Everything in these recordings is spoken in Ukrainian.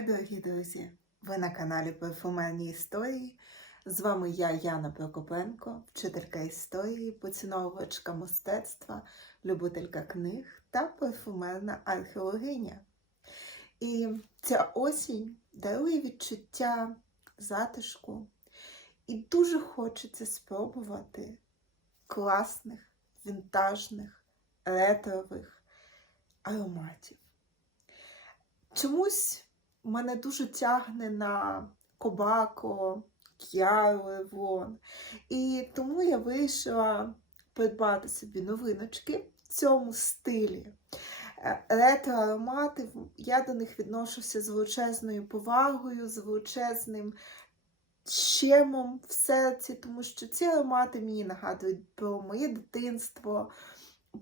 Хай, дорогі друзі! Ви на каналі Парфумерні історії. З вами я, Яна Прокопенко, вчителька історії, поціновувачка мистецтва, любителька книг та парфумерна археологиня. І ця осінь дарує відчуття затишку, і дуже хочеться спробувати класних, вінтажних, ретрових ароматів. Чомусь мене дуже тягне на кобако, к'яру, левон. І тому я вирішила придбати собі новиночки в цьому стилі. Е, Ретро-аромати, я до них відношуся з величезною повагою, з величезним щемом в серці, тому що ці аромати мені нагадують про моє дитинство,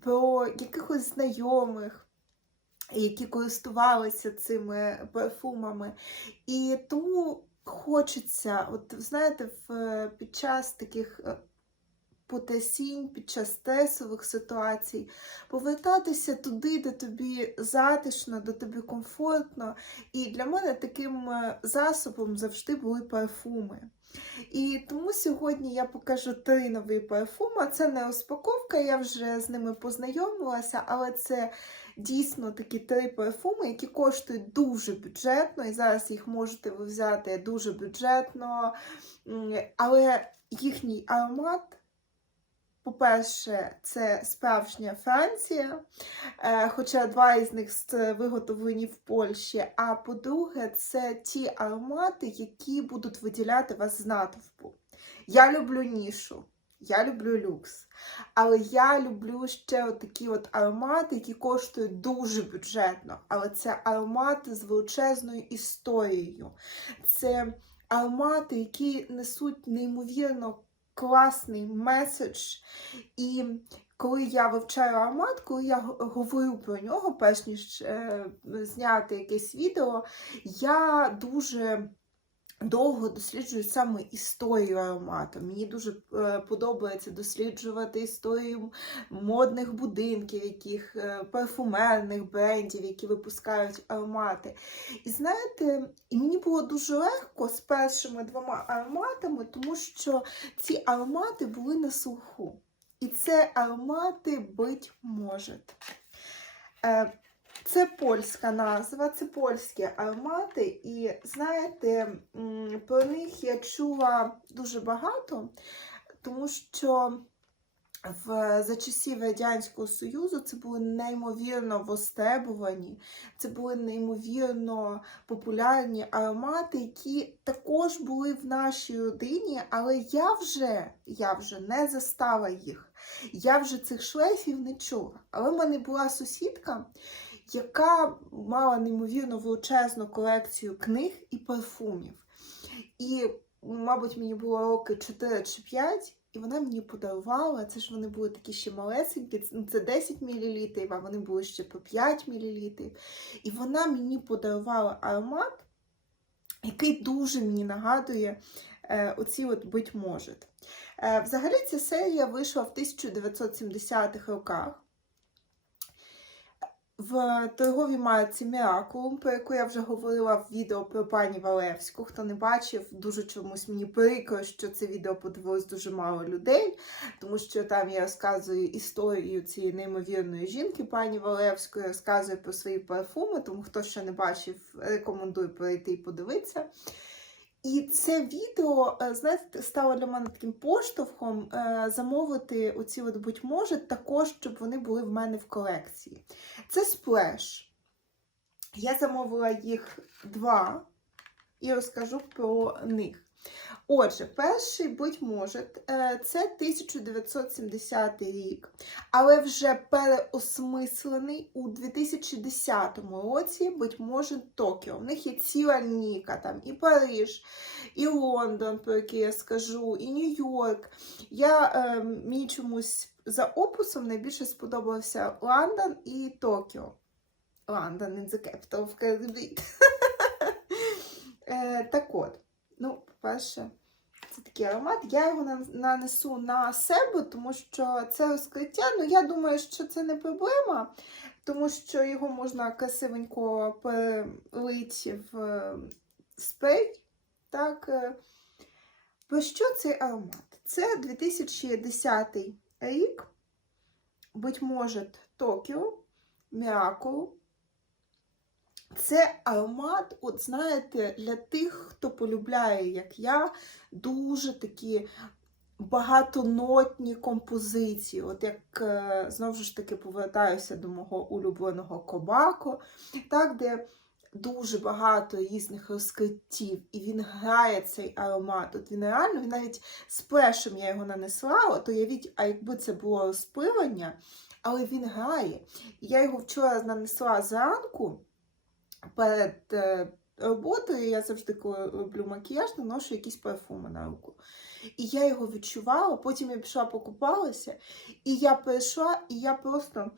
про якихось знайомих які користувалися цими парфумами. І тому хочеться, от знаєте, в, під час таких е, потрясінь, під час стресових ситуацій, повертатися туди, де тобі затишно, де тобі комфортно. І для мене таким е, засобом завжди були парфуми. І тому сьогодні я покажу три нові парфуми. Це не розпаковка, я вже з ними познайомилася, але це дійсно такі три парфуми, які коштують дуже бюджетно, і зараз їх можете ви взяти дуже бюджетно. Але їхній аромат. По-перше, це справжня Франція, е, хоча два із них виготовлені в Польщі. А по-друге, це ті аромати, які будуть виділяти вас з натовпу. Я люблю нішу, я люблю люкс. Але я люблю ще такі от аромати, які коштують дуже бюджетно. Але це аромати з величезною історією. Це аромати, які несуть неймовірно класний меседж. І коли я вивчаю аромат, коли я говорю про нього, перш ніж е, зняти якесь відео, я дуже довго досліджую саме історію аромату. Мені дуже е, подобається досліджувати історію модних будинків, яких е, парфумерних брендів, які випускають аромати. І знаєте, і мені було дуже легко з першими двома ароматами, тому що ці аромати були на слуху. І це аромати бить може. Це польська назва, це польські аромати, і знаєте, про них я чула дуже багато, тому що в, за часів Радянського Союзу це були неймовірно востребувані, це були неймовірно популярні аромати, які також були в нашій родині, але я вже, я вже не застала їх. Я вже цих шлейфів не чула. Але в мене була сусідка, яка мала неймовірно величезну колекцію книг і парфумів. І, мабуть, мені було роки 4 чи 5, і вона мені подарувала. Це ж вони були такі ще малесенькі, ну, це 10 мл, а вони були ще по 5 мл. І вона мені подарувала аромат, який дуже мені нагадує е, оці от «Быть может». Е, Взагалі ця серія вийшла в 1970-х роках в торговій марці Miraculum, про яку я вже говорила в відео про пані Валевську. Хто не бачив, дуже чомусь мені прикро, що це відео подивилось дуже мало людей, тому що там я розказую історію цієї неймовірної жінки, пані Валевської, розказую про свої парфуми, тому хто ще не бачив, рекомендую перейти і подивитися. І це відео, е, знаєте, стало для мене таким поштовхом е, замовити оці, от, будь може, також, щоб вони були в мене в колекції. Це сплеш. Я замовила їх два і розкажу про них. Отже, перший, будь може, е, це 1970 рік, але вже переосмислений у 2010 році, будь може, Токіо. В них є ціла лінійка, там і Париж, і Лондон, про який я скажу, і Нью-Йорк. Я, е, мені чомусь за описом найбільше сподобався Лондон і Токіо. London in the capital of Caribbean. Е, Так от, ну, по-перше, це такий аромат. Я його нанесу на себе, тому що це розкриття. Ну, я думаю, що це не проблема, тому що його можна красивенько перелити в спрей. Так. е. Про що цей аромат? Це 2010 рік, быть може, Токіо, Міракул. Це аромат, от знаєте, для тих, хто полюбляє, як я, дуже такі багатонотні композиції. От як е, знову ж таки повертаюся до мого улюбленого Кобако, так, де дуже багато різних розкриттів, і він грає цей аромат. От він реально, він навіть з першим я його нанесла, от уявіть, а якби це було розпилення, але він грає. Я його вчора нанесла зранку перед е, роботою. Я завжди, коли роблю макіяж, наношу якісь парфуми на руку. І я його відчувала, потім я пішла покупалася, і я прийшла, і я просто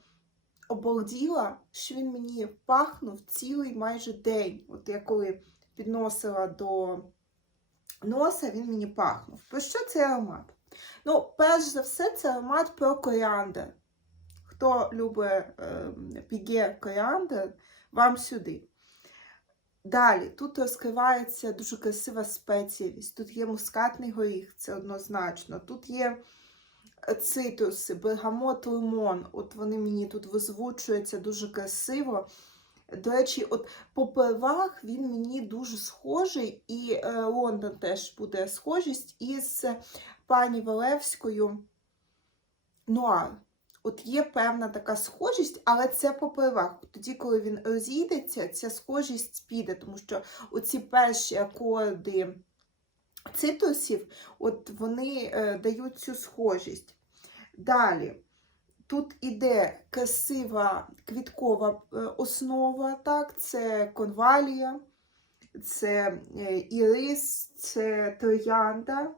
обалділа, що він мені пахнув цілий майже день. От я коли підносила до носа, він мені пахнув. Про що цей аромат? Ну, перш за все, це аромат про коріандр. Хто любить е, піге коріандр, вам сюди. Далі, тут розкривається дуже красива спецієвість. Тут є мускатний горіх, це однозначно. Тут є цитруси, бергамот, лимон. От вони мені тут визвучуються дуже красиво. До речі, от по первах він мені дуже схожий, і е, Лондон теж буде схожість із пані Валевською Нуар. От є певна така схожість, але це по первах. Тоді, коли він розійдеться, ця схожість піде, тому що оці перші акорди цитрусів, от вони е, дають цю схожість. Далі. Тут іде красива квіткова е, основа, так, це конвалія, це е, ірис, це троянда,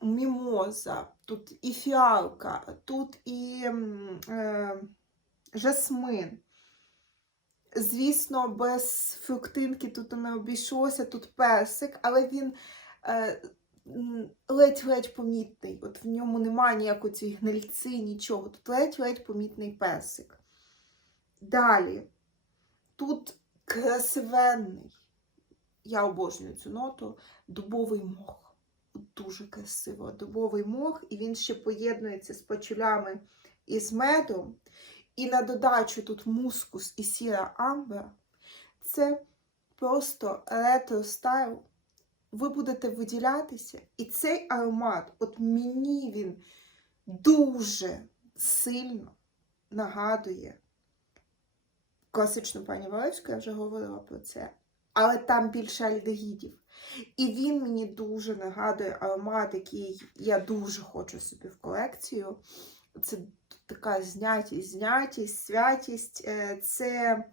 мімоза, тут і фіалка, тут і е, жасмин. Звісно, без фруктинки тут не обійшлося, тут персик, але він е, ледь-ледь помітний. От в ньому немає ніякої цієї гнильці, нічого. Тут ледь-ледь помітний персик. Далі. Тут красивенний, я обожнюю цю ноту, дубовий мох. Дуже красиво. Дубовий мох, і він ще поєднується з пачулями і з медом. І на додачу тут мускус і сіра амбра. Це просто ретро стайл. Ви будете виділятися. І цей аромат, от мені він дуже сильно нагадує класичну пані Валевську, я вже говорила про це. Але там більше альдегідів. І він мені дуже нагадує аромат, який я дуже хочу собі в колекцію. Це така знятість, знятість, святість. Е, Це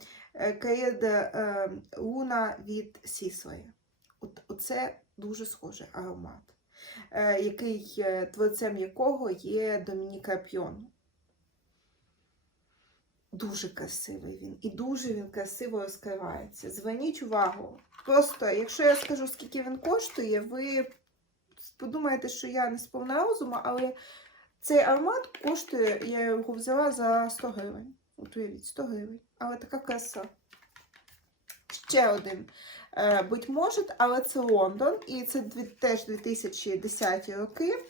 Каїда Луна від Сіслея. От, оце дуже схожий аромат, е, який е, творцем якого є Домініка Пьон. Дуже красивий він. І дуже він красиво розкривається. Зверніть увагу. Просто, якщо я скажу, скільки він коштує, ви подумаєте, що я не сповна розуму, але цей аромат коштує, я його взяла за 100 гривень. От уявіть, 100 гривень. Але така краса. Ще один. Е, Будь може, але це Лондон, і це теж 2010 роки.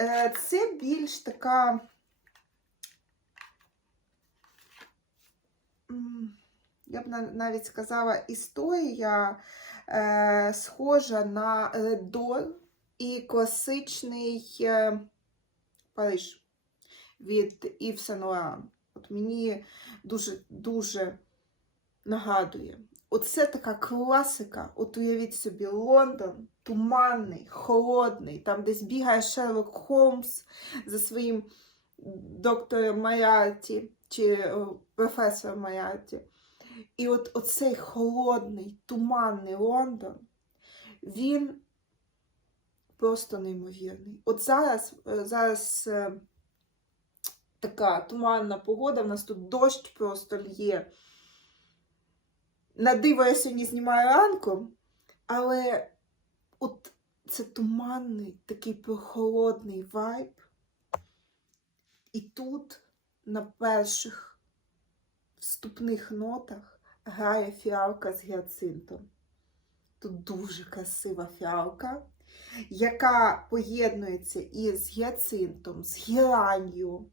Е, Це більш така. Я б навіть сказала, історія е, схожа на Редор і класичний е, Париж від Ів Сен Лоран. От мені дуже дуже нагадує. Оце така класика. От уявіть собі, Лондон, туманний, холодний, там десь бігає Шерлок Холмс за своїм доктором Майарті чи професором Майарті. І от оцей холодний, туманний Лондон, він просто неймовірний. От зараз, е, зараз е, така туманна погода, в нас тут дощ просто лє. На диво я сьогодні знімаю ранком, але от це туманний, такий прохолодний вайб. І тут на перших вступних нотах грає фіалка з гіацинтом. Тут дуже красива фіалка, яка поєднується із гіацинтом, з гіранью,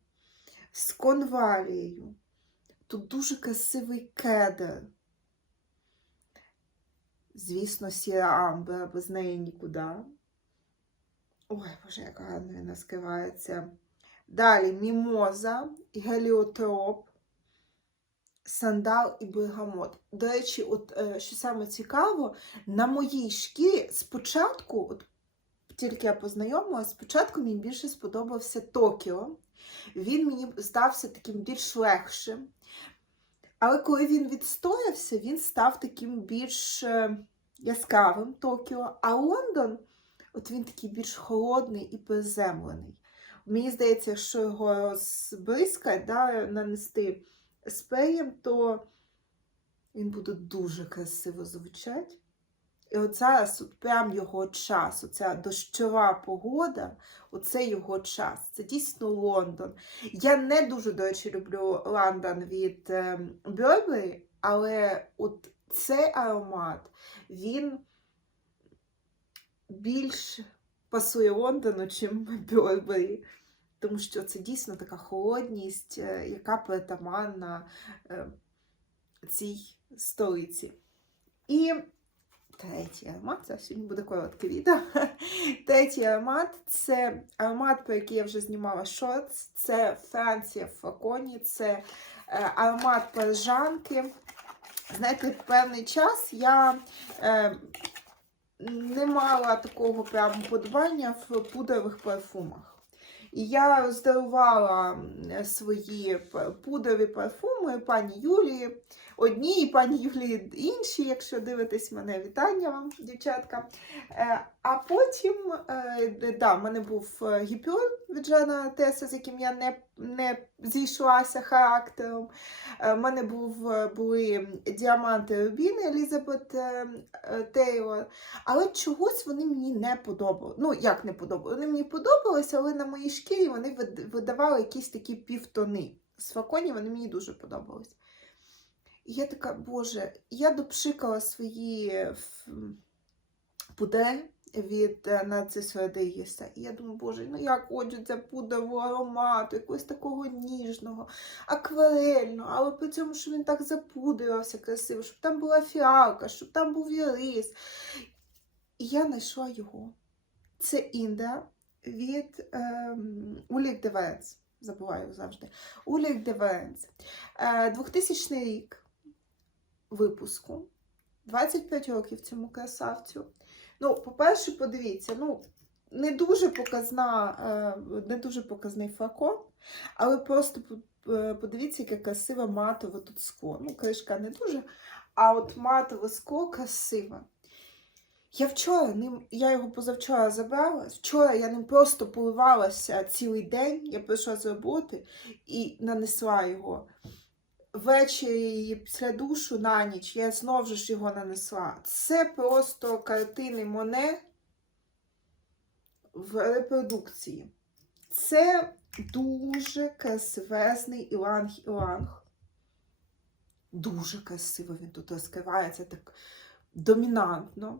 з конвалією. Тут дуже красивий кедр. Звісно, сіра амбра, без неї нікуди. Ой, боже, як гарно вона скривається. Далі мімоза, геліотроп, сандал і бергамот. До речі, от е, що саме цікаво, на моїй шкірі спочатку, от тільки я познайомилася, спочатку мені більше сподобався Токіо. Він мені здався таким більш легшим. Але коли він відстоявся, він став таким більш е, яскравим Токіо, а Лондон, от він такий більш холодний і приземлений. Мені здається, якщо його розбризкати, да, нанести спреєм, то він буде дуже красиво звучати. І от зараз от прям його час, оця дощова погода, оце його час. Це дійсно Лондон. Я не дуже, до речі, люблю Лондон від ем, Burberry, але от цей аромат, він більш пасує Лондону, чим Burberry. Тому що це дійсно така холодність, е, яка притаманна е, цій столиці. І третій аромат, це сьогодні буде коротке відео. Третій аромат це аромат, про який я вже знімала шортс. Це Франція в флаконі, це е, аромат парижанки. Знаєте, в певний час я е, не мала такого прям подбання в пудрових парфумах. І я роздарувала свої пудові парфуми пані Юлії. Одні і пані Юлії інші, якщо дивитесь мене, вітання вам, дівчатка. Е, А потім, е, да, в мене був е, гіпюр від Жана Теса, з яким я не, не зійшлася характером. В мене був, були діаманти Рубіни Елізабет Тейлор. Але чогось вони мені не подобали. Ну, як не подобали? Вони мені подобалися, але на моїй шкірі вони видавали якісь такі півтони. З флаконів вони мені дуже подобались. І я така, боже, я допшикала свої пудри від е, Нарцису І я думаю, боже, ну як хочеться пудрового аромату, якогось такого ніжного, акварельного, але при цьому, щоб він так запудрювався красиво, щоб там була фіалка, щоб там був ірис. І я знайшла його. Це Інда від ем, Улік Девенс. Забуваю завжди. Улік Девенс. Е, 2000 рік випуску. 25 років цьому красавцю. Ну, по-перше, подивіться, ну, не дуже показна, е, не дуже показний флакон, але просто е, подивіться, яке красиве матове тут скло. Ну, кришка не дуже, а от матове скло красиве. Я вчора ним, я його позавчора забрала. Вчора я ним просто поливалася цілий день. Я прийшла з роботи і нанесла його. Ввечері після душу на ніч я знову ж його нанесла. Це просто картини Моне в репродукції. Це дуже красивезний іланг-іланг. Дуже красиво він тут розкривається так домінантно.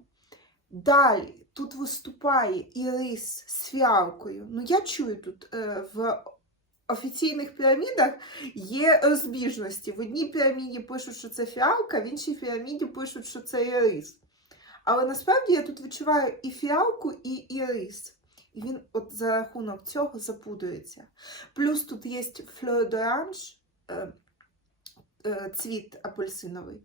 Далі тут виступає ірис з фіалкою. Ну, я чую тут е, в офіційних пірамідах є розбіжності. В одній піраміді пишуть, що це фіалка, в іншій піраміді пишуть, що це ірис. Але насправді я тут відчуваю і фіалку, і ірис. І він от за рахунок цього запудрюється. Плюс тут є флордоранж, е, е, цвіт апельсиновий.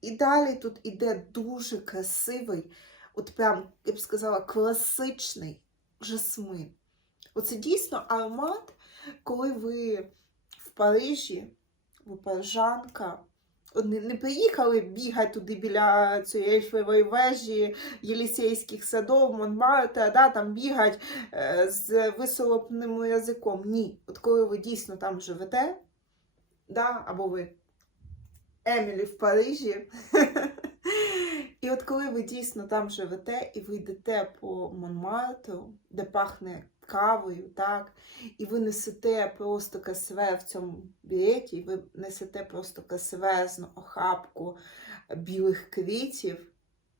І далі тут іде дуже красивий, от прям, я б сказала, класичний жасмин. Оце дійсно аромат, коли ви в Парижі, ви парижанка, не, приїхали бігати туди біля цієї ельфової вежі, Єлісейських садов, Монмартра, да, там бігать е, з висолопним язиком. Ні. От коли ви дійсно там живете, да, або ви Емілі в Парижі. І от коли ви дійсно там живете і ви йдете по Монмартру, де пахне кавою, так? І ви несете просто КСВ в цьому білеті, і ви несете просто КСВзну охапку білих квітів,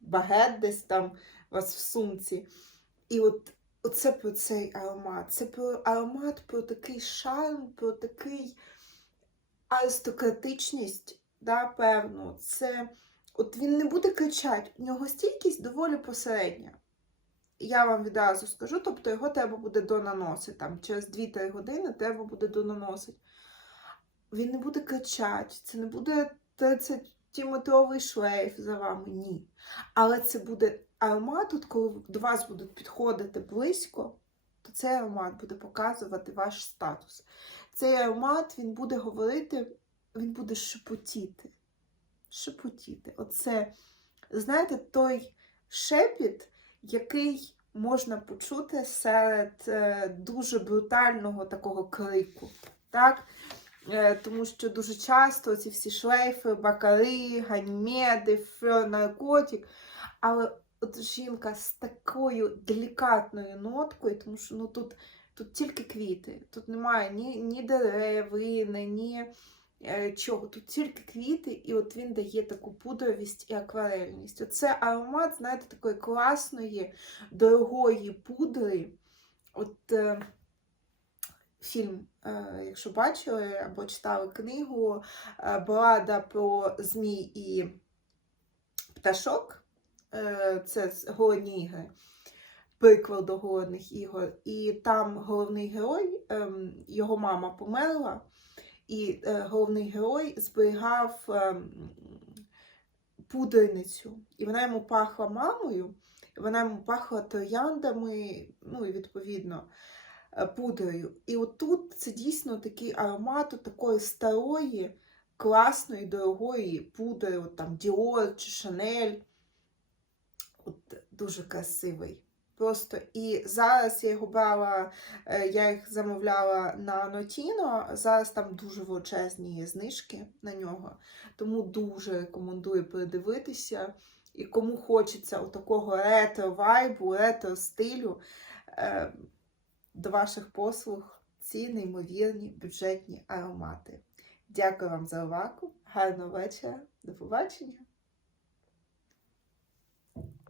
багет десь там у вас в сумці. І от оце про цей аромат. Це про аромат, про такий шарм, про такий аристократичність, да, певну. Це от він не буде кричати, у нього стійкість доволі посередня. Я вам відразу скажу, тобто його треба буде донаносити. Там, через 2-3 години треба буде донаносити. Він не буде кричати, це не буде 30-метровий шлейф за вами, ні. Але це буде аромат, от коли до вас будуть підходити близько, то цей аромат буде показувати ваш статус. Цей аромат він буде говорити, він буде шепотіти. Шепотіти. Оце, знаєте, той шепіт, який можна почути серед е, дуже брутального такого крику. Так? Е, тому що дуже часто ці всі шлейфи, бакари, ганімеди, флер, наркотик. Але от жінка з такою делікатною ноткою, тому що ну, тут, тут тільки квіти, тут немає ні, ні деревини, ні чого. Тут тільки квіти, і от він дає таку пудровість і акварельність. Оце аромат, знаєте, такої класної, дорогої пудри. От е, фільм, е, якщо бачили або читали книгу е, Балада про змій і пташок. Е, це голодні ігри, приквел до голодних ігор. І там головний герой, ем, його мама померла, і е, головний герой зберігав ем, пудреницю. І вона йому пахла мамою, вона йому пахла трояндами, ну і відповідно е, пудрою. І отут це дійсно такий аромат такої старої, класної, дорогої пудри, от там Dior чи Chanel. От дуже красивий. Просто і зараз я його брала, е, я їх замовляла на Нотіно. Зараз там дуже величезні знижки на нього. Тому дуже рекомендую передивитися. І кому хочеться такого ретро-вайбу, ретро-стилю е, до ваших послуг ці неймовірні бюджетні аромати. Дякую вам за увагу. Гарного вечора. До побачення!